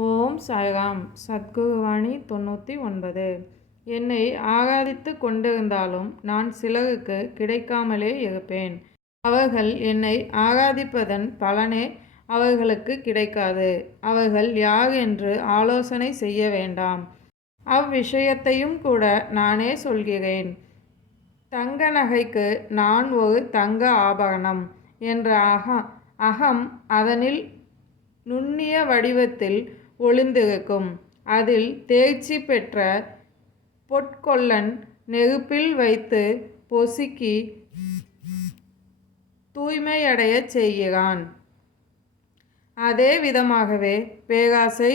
ஓம் சாய்ராம். சத்குருவாணி 99. என்னை ஆராதித்து கொண்டிருந்தாலும் நான் சிலருக்கு கிடைக்காமலே இருப்பேன். அவர்கள் என்னை ஆராதிப்பதன் பலனே அவர்களுக்கு கிடைக்காது. அவர்கள் யார் என்று ஆலோசனை செய்ய வேண்டாம். அவ்விஷயத்தையும் கூட நானே சொல்கிறேன். தங்க நகைக்கு நான் ஒரு தங்க ஆபரணம் என்ற அகம் அதனில் நுண்ணிய வடிவத்தில் ஒளிந்திருக்கும். அதில் தேர்ச்சி பெற்ற பொற்கொல்லன் நெருப்பில் வைத்து பொசுக்கி தூய்மையடையச் செய்கிறான். அதே விதமாகவே பேராசை,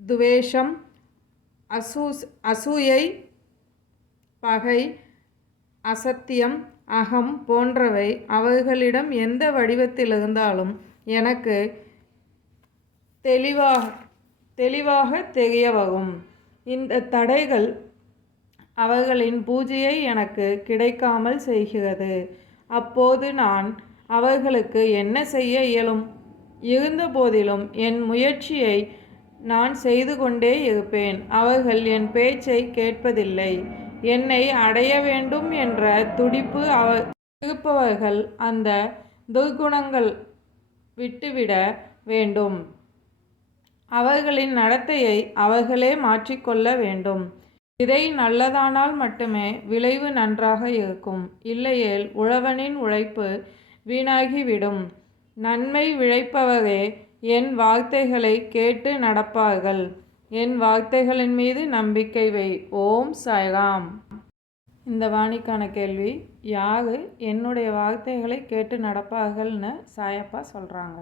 துவேஷம், அசூயை, பகை, அசத்தியம், அகம் போன்றவை அவர்களிடம் எந்த வடிவத்தில் இருந்தாலும் எனக்கு தெளிவாக தெரிய வரும். இந்த தடைகள் அவர்களின் பூஜையை எனக்கு கிடைக்காமல் செய்கிறது. அப்போது நான் அவர்களுக்கு என்ன செய்ய இயலும்? இருந்த போதிலும் என் முயற்சியை நான் செய்து கொண்டே இருப்பேன். அவர்கள் என் பேச்சை கேட்பதில்லை. என்னை அடைய வேண்டும் என்ற துடிப்பு இருப்பவர்கள் அந்த துர்குணங்கள் விட்டுவிட வேண்டும். அவர்களின் நடத்தையை அவர்களே மாற்றிக்கொள்ள வேண்டும். விதை நல்லதானால் மட்டுமே விளைவு நன்றாக இருக்கும். இல்லையேல் உழவனின் உழைப்பு வீணாகிவிடும். நன்மை விளைப்பவரே என் வார்த்தைகளை கேட்டு நடப்பார்கள். என் வார்த்தைகளின் மீது நம்பிக்கை வை. ஓம் சாய்ராம். இந்த வாணிக்கான கேள்வி, யாரு என்னுடைய வார்த்தைகளை கேட்டு நடப்பார்கள்னு சாயப்பா சொல்கிறாங்க.